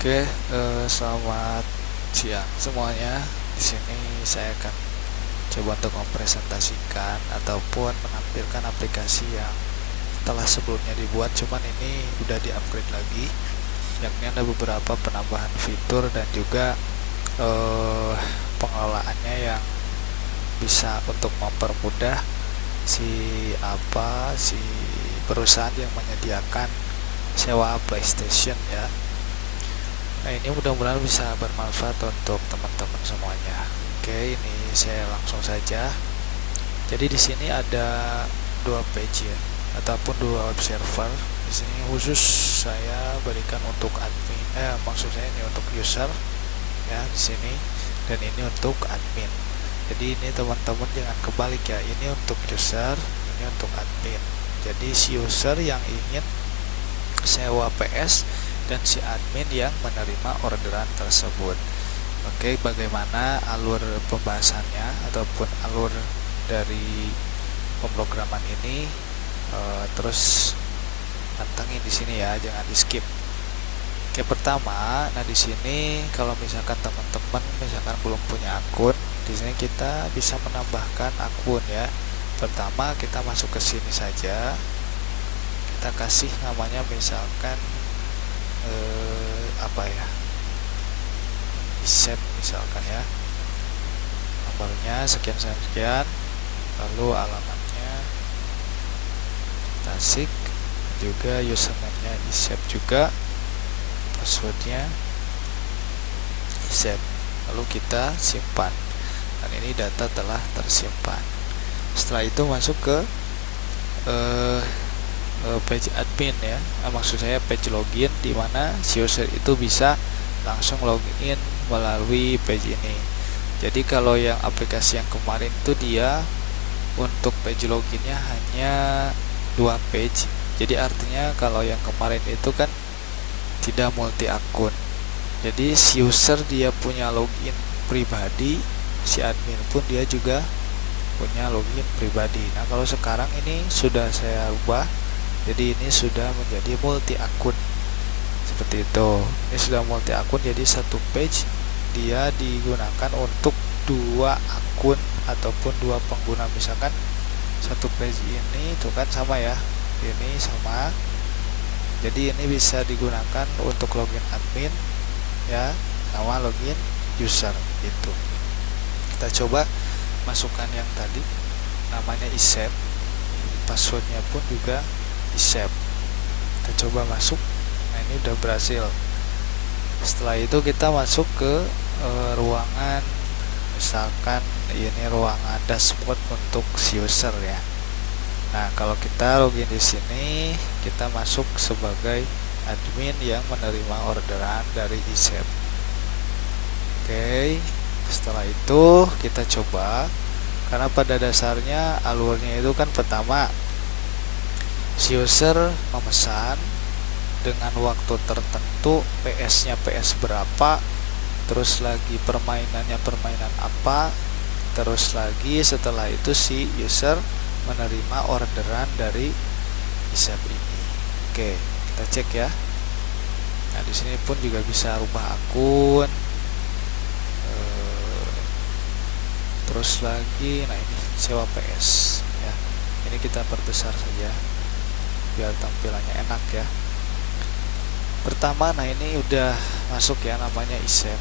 Oke, selamat siang semuanya. Di sini saya akan coba untuk mempresentasikan ataupun menampilkan aplikasi yang telah sebelumnya dibuat, cuman ini udah di-upgrade lagi. Yakni ada beberapa penambahan fitur dan juga pengelolaannya yang bisa untuk mempermudah si perusahaan yang menyediakan sewa PlayStation ya. Nah, ini mudah-mudahan bisa bermanfaat untuk teman-teman semuanya. Oke, ini saya langsung saja. Jadi di sini ada dua page ya, ataupun dua web server. Di sini khusus saya berikan untuk admin, maksud saya ini untuk user ya di sini, dan ini untuk admin. Jadi ini teman-teman jangan kebalik ya, ini untuk user, ini untuk admin. Jadi si user yang ingin sewa PS dan si admin yang menerima orderan tersebut. Oke, bagaimana alur pembahasannya ataupun alur dari pemrograman ini? Terus pantengin di sini ya, jangan di skip. Oke, pertama, nah di sini kalau misalkan teman-teman misalkan belum punya akun, di sini kita bisa menambahkan akun ya. Pertama kita masuk ke sini saja, kita kasih namanya misalkan apa ya, set misalkan ya, nomornya sekian sekian, lalu alamatnya Tasik, juga username-nya isep, juga passwordnya isep, lalu kita simpan, dan ini data telah tersimpan. Setelah itu masuk ke page admin ya, maksud saya page login, di mana si user itu bisa langsung login melalui page ini. Jadi kalau yang aplikasi yang kemarin itu dia untuk page loginnya hanya 2 page. Jadi artinya kalau yang kemarin itu kan tidak multi akun. Jadi si user dia punya login pribadi, si admin pun dia juga punya login pribadi. Nah, kalau sekarang ini sudah saya ubah, jadi ini sudah menjadi multi akun seperti itu. Ini sudah multi akun, jadi satu page dia digunakan untuk 2 akun ataupun 2 pengguna. Misalkan satu page ini itu kan sama ya, ini sama, jadi ini bisa digunakan untuk login admin ya, sama login user itu. Kita coba masukkan yang tadi, namanya isep, passwordnya pun juga isep. Kita coba masuk. Nah, ini udah berhasil. Setelah itu kita masuk ke ruangan, misalkan ini ruangan dashboard untuk si user ya. Nah, kalau kita login di sini, kita masuk sebagai admin yang menerima orderan dari isep. Oke, setelah itu kita coba, karena pada dasarnya alurnya itu kan pertama si user memesan dengan waktu tertentu, PS-nya PS berapa, terus lagi permainannya permainan apa, terus lagi setelah itu si user menerima orderan dari isep ini. Oke, kita cek ya. Nah, di sini pun juga bisa rubah akun. Terus lagi, nah ini sewa PS ya. Ini kita perbesar saja biar tampilannya enak ya. Pertama, nah ini udah masuk ya, namanya isep.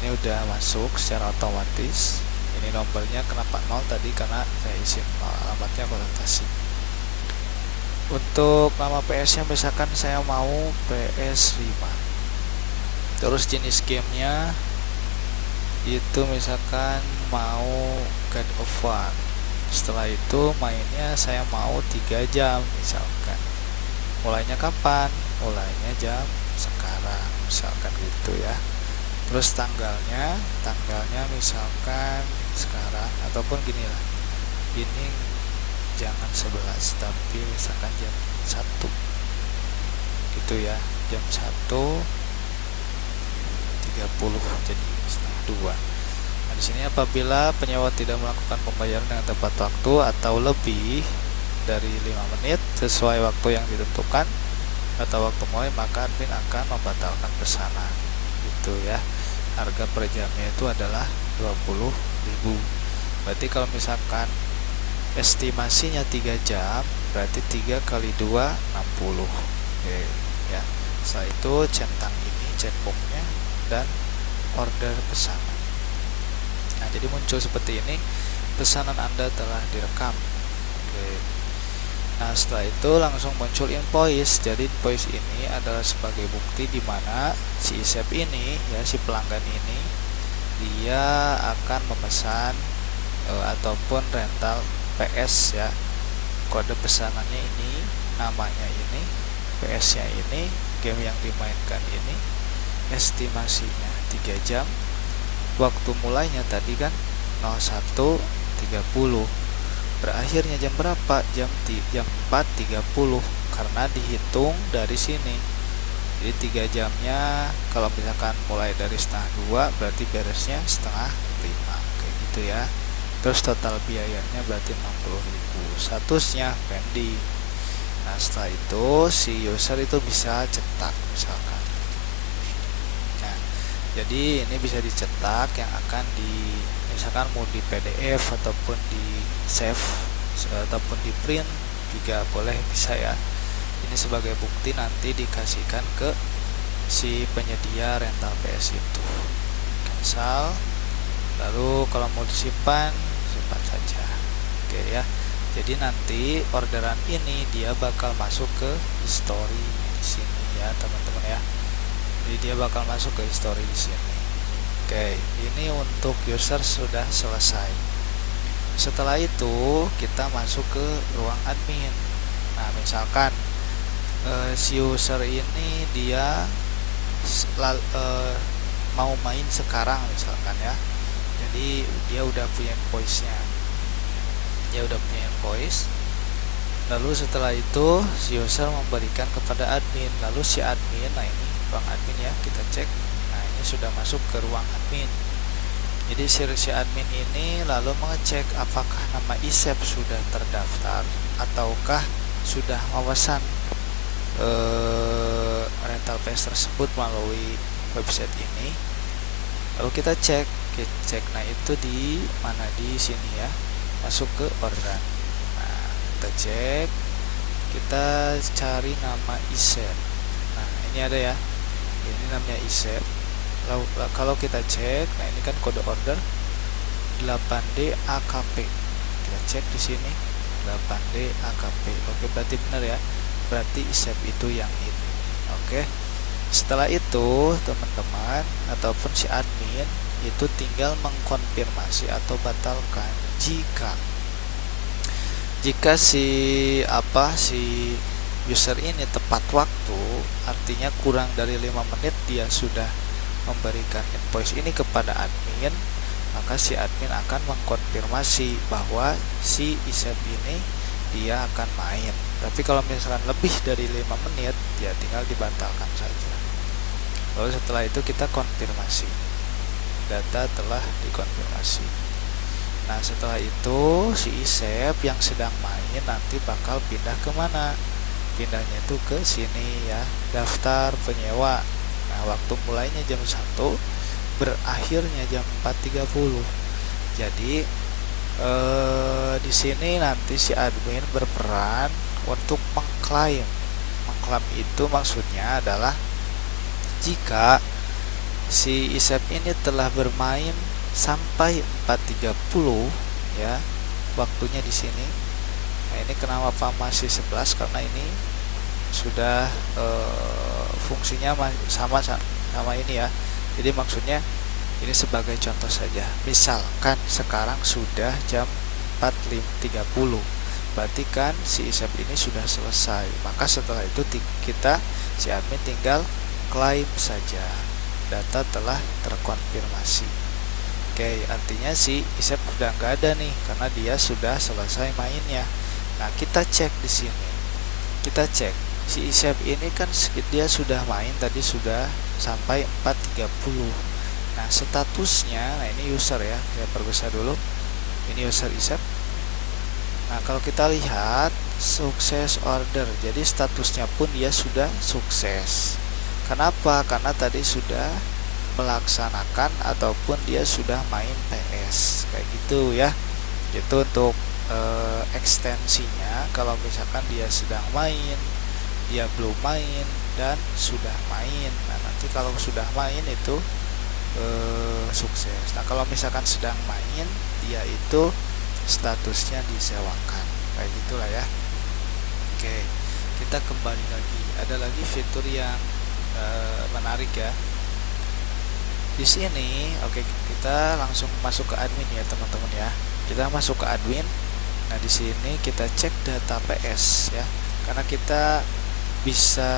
Ini udah masuk secara otomatis. Ini nomornya kenapa 0 tadi, karena saya isi alamatnya Kota Tasik. Untuk nama PS nya misalkan saya mau PS5, terus jenis gamenya itu misalkan mau God of War. Setelah itu mainnya saya mau 3 jam misalkan. Mulainya kapan? Mulainya jam sekarang misalkan gitu ya. Terus tanggalnya misalkan sekarang, ataupun gini lah, ini jangan 11 tapi misalkan jam 1 gitu ya, jam 1.30, jadi setengah 2. Nah, di sini apabila penyewa tidak melakukan pembayaran dengan tepat waktu atau lebih dari 5 menit sesuai waktu yang ditentukan, atau waktu mulai, maka admin akan membatalkan pesanan. Itu ya. Harga per jamnya itu adalah 20.000. Berarti kalau misalkan estimasinya 3 jam, berarti 3 kali 2 60. Oke, ya. Setelah itu centang ini checkboxnya dan order pesanan. Nah, jadi muncul seperti ini, pesanan Anda telah direkam. Oke. Nah, setelah itu langsung muncul invoice. Jadi invoice ini adalah sebagai bukti di mana si isep ini, ya, si pelanggan ini, dia akan memesan ataupun rental PS, ya. Kode pesanannya ini, namanya ini, PS-nya ini, game yang dimainkan ini, estimasinya 3 jam. Waktu mulainya tadi kan 01.30. Berakhirnya jam berapa? Jam 4.30, karena dihitung dari sini. Jadi 3 jamnya kalau misalkan mulai dari 1/2 berarti beresnya 4:30, kayak gitu ya. Terus total biayanya berarti 60.000. Statusnya pending. Nah, setelah itu si user itu bisa cetak misalkan. Nah, jadi ini bisa dicetak, yang akan misalkan mau di PDF ataupun di save ataupun di print juga boleh, bisa ya. Ini sebagai bukti nanti dikasihkan ke si penyedia rental PS itu. Cancel. Lalu kalau mau disimpan, simpan saja. Oke ya. Jadi nanti orderan ini dia bakal masuk ke history di sini ya, teman-teman ya. Jadi dia bakal masuk ke history di sini. Oke, ini untuk user sudah selesai. Setelah itu kita masuk ke ruang admin. Nah, misalkan si user ini dia mau main sekarang misalkan ya. Jadi dia udah punya invoice-nya. Lalu setelah itu si user memberikan kepada admin. Lalu si admin, nah ini ruang admin ya, kita cek. Nah, ini sudah masuk ke ruang admin. Jadi si admin ini lalu mengecek apakah nama isep sudah terdaftar ataukah sudah memesan rental PS tersebut melalui website ini. Lalu kita cek. Nah, itu di mana? Di sini ya, masuk ke orderan. Nah, kita cek, kita cari nama isep. Nah, ini ada ya, ini namanya isep. Lalu kalau kita cek, nah ini kan kode order 8D AKP. Kita cek di sini 8D AKP. Oke, berarti benar ya. Berarti isep itu yang ini. Oke. Setelah itu teman-teman ataupun si admin itu tinggal mengkonfirmasi atau batalkan jika si user ini tepat waktu, artinya kurang dari 5 menit dia sudah memberikan invoice ini kepada admin, maka si admin akan mengkonfirmasi bahwa si isep ini dia akan main. Tapi kalau misalkan lebih dari 5 menit, ya tinggal dibatalkan saja. Lalu setelah itu kita konfirmasi, data telah dikonfirmasi. Nah, setelah itu si isep yang sedang main nanti bakal pindah kemana? Pindahnya itu ke sini ya, daftar penyewa. Nah, waktu mulainya jam 1, berakhirnya jam 4.30. Jadi di sini nanti si admin berperan untuk mengklaim. Mengklaim itu maksudnya adalah jika si isep ini telah bermain sampai 4.30 ya, waktunya di sini. Nah, ini kenapa masih 11? Karena ini sudah fungsinya sama ini ya. Jadi maksudnya ini sebagai contoh saja. Misalkan sekarang sudah jam 4.30, berarti kan si isep ini sudah selesai. Maka setelah itu si admin tinggal klaim saja, data telah terkonfirmasi. Oke, artinya si isep sudah nggak ada nih karena dia sudah selesai mainnya. Nah, kita cek di sini. Kita cek si isep ini kan dia sudah main tadi, sudah sampai 4.30. Nah, statusnya, nah ini user ya, saya perbesar dulu. Ini user isep. Nah, kalau kita lihat sukses order. Jadi statusnya pun dia sudah sukses. Kenapa? Karena tadi sudah melaksanakan ataupun dia sudah main PS kayak gitu ya. Itu untuk ekstensinya. Kalau misalkan dia sedang main, dia belum main, dan sudah main. Nah, nanti kalau sudah main itu sukses. Nah, kalau misalkan sedang main, dia itu statusnya disewakan kayak gitulah ya. Oke, kita kembali lagi. Ada lagi fitur yang menarik ya. Di sini, oke, kita langsung masuk ke admin ya teman-teman ya. Kita masuk ke admin. Nah, di sini kita cek data PS ya. Karena kita bisa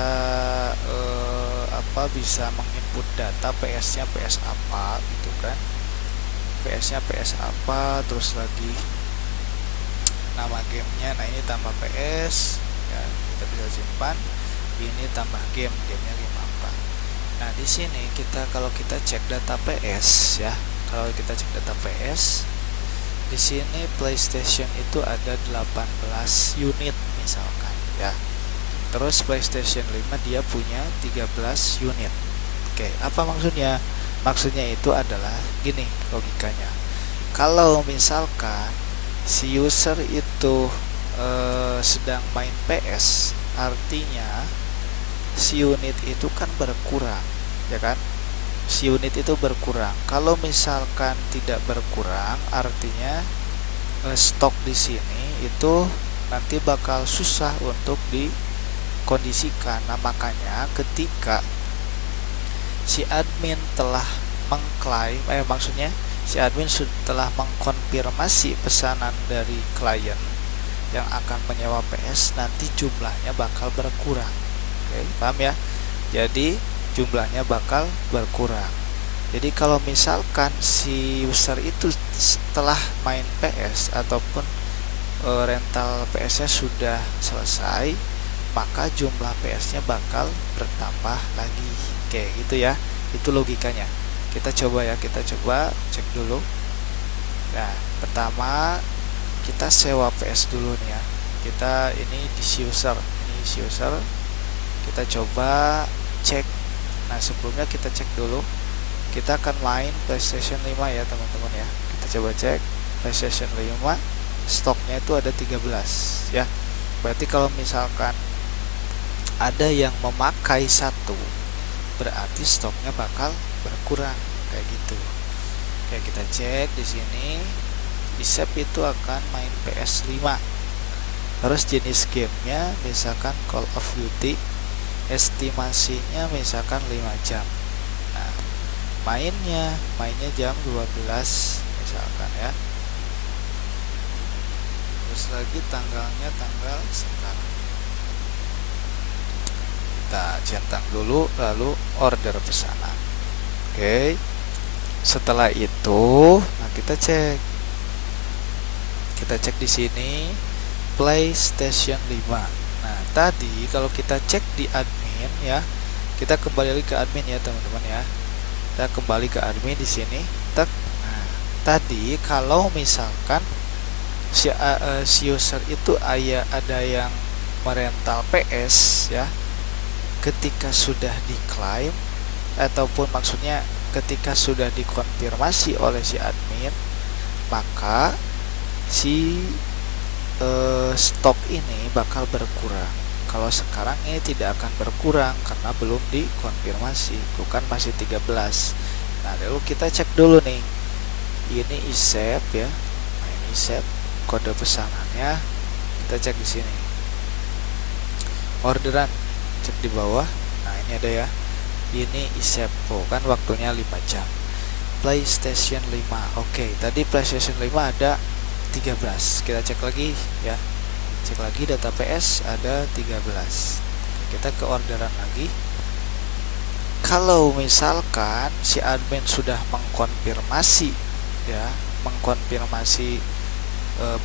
bisa menginput data PS-nya PS apa gitu kan. PS-nya PS apa, terus lagi nama gamenya. Nah, ini tambah PS ya, kita bisa simpan. Ini tambah gamenya game apa. Nah, di sini kalau kita cek data PS ya. Kalau kita cek data PS, di sini PlayStation itu ada 18 unit misalkan ya. Terus PlayStation 5 dia punya 13 unit. Oke, apa maksudnya? Maksudnya itu adalah gini logikanya. Kalau misalkan si user itu sedang main PS, artinya si unit itu kan berkurang, ya kan? Si unit itu berkurang. Kalau misalkan tidak berkurang, artinya stok di sini itu nanti bakal susah untuk dikondisikan. Nah, makanya ketika si admin telah mengklaim, maksudnya si admin telah mengkonfirmasi pesanan dari klien yang akan menyewa PS, nanti jumlahnya bakal berkurang. Oke, paham ya? Jadi jumlahnya bakal berkurang. Jadi kalau misalkan si user itu setelah main PS ataupun rental PS-nya sudah selesai, maka jumlah PS-nya bakal bertambah lagi. Oke, gitu ya. Itu logikanya. Kita coba ya, kita coba cek dulu. Nah, pertama kita sewa PS dulu nih ya. Kita ini di user, kita coba cek. Nah, sebelumnya kita cek dulu. Kita akan main PlayStation 5 ya teman-teman ya. Kita coba cek PlayStation 5, stoknya itu ada 13 ya. Berarti kalau misalkan ada yang memakai satu, berarti stoknya bakal berkurang kayak gitu. Oke, kita cek di sini. Isep itu akan main PS5. Terus jenis gamenya misalkan Call of Duty, estimasinya misalkan 5 jam. Nah, mainnya jam 12 misalkan ya. Terus lagi tanggalnya tanggal sekarang. Kita centang dulu, lalu order pesanan. Oke. Setelah itu, nah kita cek di sini PlayStation 5. Nah, tadi kalau kita cek di admin ya, kita kembali lagi ke admin ya teman-teman ya. Kita kembali ke admin di sini. Nah, tadi kalau misalkan si user itu ada yang merental PS ya, ketika sudah diklaim ataupun maksudnya ketika sudah dikonfirmasi oleh si admin, maka si stok ini bakal berkurang. Kalau sekarang ini tidak akan berkurang karena belum dikonfirmasi, bukan masih 13. Nah, lalu kita cek dulu nih. Ini isep ya. Nah, ini isep kode pesanannya. Kita cek di sini. Orderan, cek di bawah. Nah, ini ada ya. Ini isep, kan waktunya 5 jam. PlayStation 5. Oke, tadi PlayStation 5 ada 13. Kita cek lagi ya. Cek lagi data PS ada 13. Kita ke orderan lagi. Kalau misalkan si admin sudah mengkonfirmasi ya,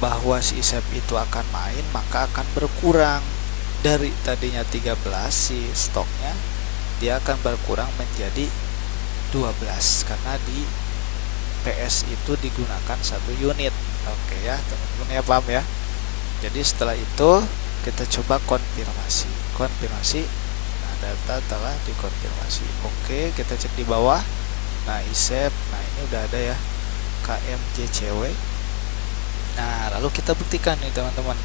bahwa si isep itu akan main, maka akan berkurang dari tadinya 13 si stoknya, dia akan berkurang menjadi 12 karena di PS itu digunakan 1 unit. Oke ya teman-teman ya, paham ya. Jadi setelah itu kita coba konfirmasi. Nah, data telah dikonfirmasi. Oke, kita cek di bawah. Nah, ISEP, nah ini udah ada ya, KMJCW. Nah, lalu kita buktikan nih teman-teman.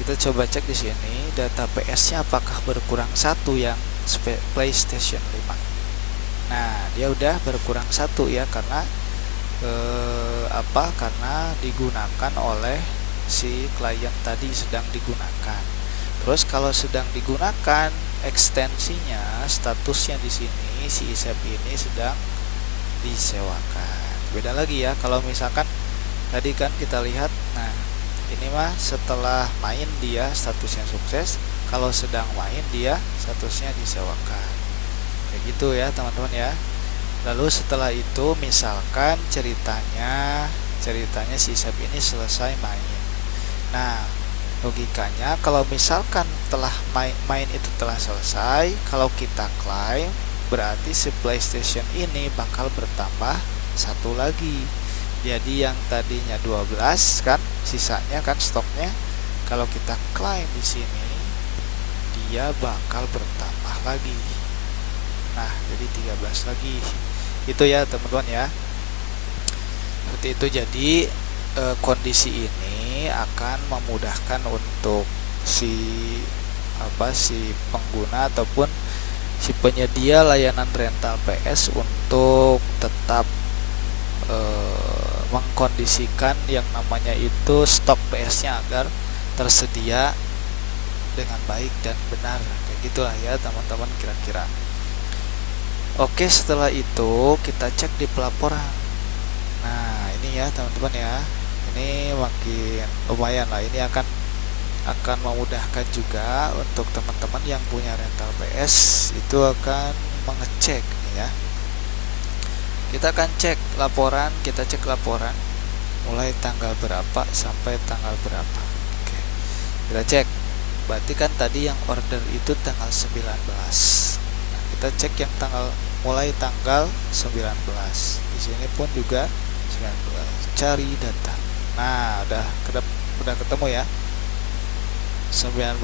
Kita coba cek di sini data PS-nya apakah berkurang 1 yang PlayStation 5. Nah, dia udah berkurang 1 ya, karena karena digunakan oleh si klien tadi, sedang digunakan. Terus kalau sedang digunakan, ekstensinya, statusnya di sini si ISEP ini sedang disewakan. Beda lagi ya kalau misalkan tadi kan kita lihat, nah ini mah setelah main dia statusnya sukses, kalau sedang main dia statusnya disewakan. Kayak gitu ya teman-teman ya. Lalu setelah itu misalkan ceritanya si ISEP ini selesai main. Nah, logikanya kalau misalkan telah main itu telah selesai, kalau kita klaim berarti si PlayStation ini bakal bertambah 1 lagi. Jadi yang tadinya 12 kan, sisanya kan stoknya, kalau kita klaim di sini dia bakal bertambah lagi. Nah, jadi 13 lagi. Itu ya teman-teman ya. Seperti itu. Jadi kondisi ini akan memudahkan untuk si pengguna ataupun si penyedia layanan rental PS untuk tetap mengkondisikan yang namanya itu stok PS-nya agar tersedia dengan baik dan benar. Kayak gitulah ya teman-teman kira-kira. Oke, setelah itu kita cek di pelaporan. Nah, ini ya teman-teman ya. Ini makin lumayan lah. Ini akan memudahkan juga untuk teman-teman yang punya rental PS, itu akan mengecek nih ya. Kita akan cek laporan, mulai tanggal berapa sampai tanggal berapa. Oke, kita cek. Berarti kan tadi yang order itu tanggal 19. Nah, kita cek yang mulai tanggal 19. Di sini pun juga 19. Cari data. Nah, udah ketemu ya. 19.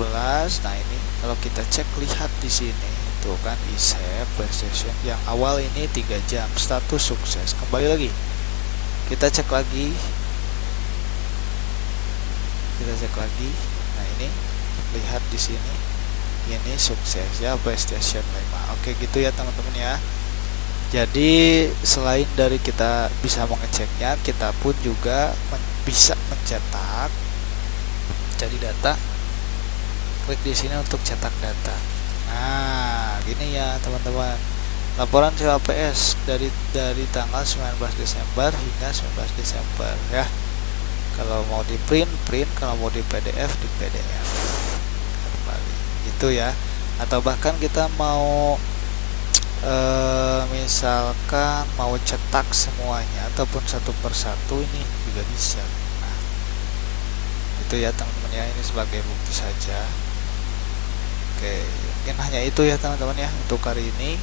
Nah, ini kalau kita cek, lihat di sini tuh kan ISEP PlayStation yang awal ini 3 jam status sukses. Kembali lagi. Kita cek lagi. Nah, ini lihat di sini. Ini sukses ya PlayStation 5. Oke, gitu ya teman-teman ya. Jadi selain dari kita bisa mengeceknya, kita pun juga bisa mencetak. Cari data. Klik di sini untuk cetak data. Nah, gini ya teman-teman. Laporan sewa PS dari tanggal 19 Desember hingga 19 Desember ya. Kalau mau di print, kalau mau di PDF, di PDF. Kembali. Gitu ya. Atau bahkan kita mau misalkan mau cetak semuanya ataupun satu persatu, ini juga bisa. Nah, itu ya teman-teman ya, ini sebagai bukti saja. Oke, mungkin hanya itu ya teman-teman ya untuk hari ini.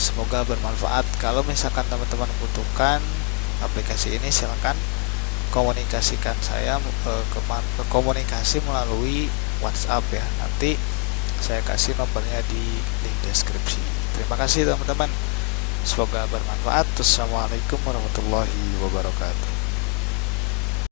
Semoga bermanfaat. Kalau misalkan teman-teman membutuhkan aplikasi ini, silakan komunikasikan saya komunikasi melalui WhatsApp ya. Nanti saya kasih nomornya di link deskripsi. Terima kasih teman-teman. Semoga bermanfaat. Assalamualaikum warahmatullahi wabarakatuh.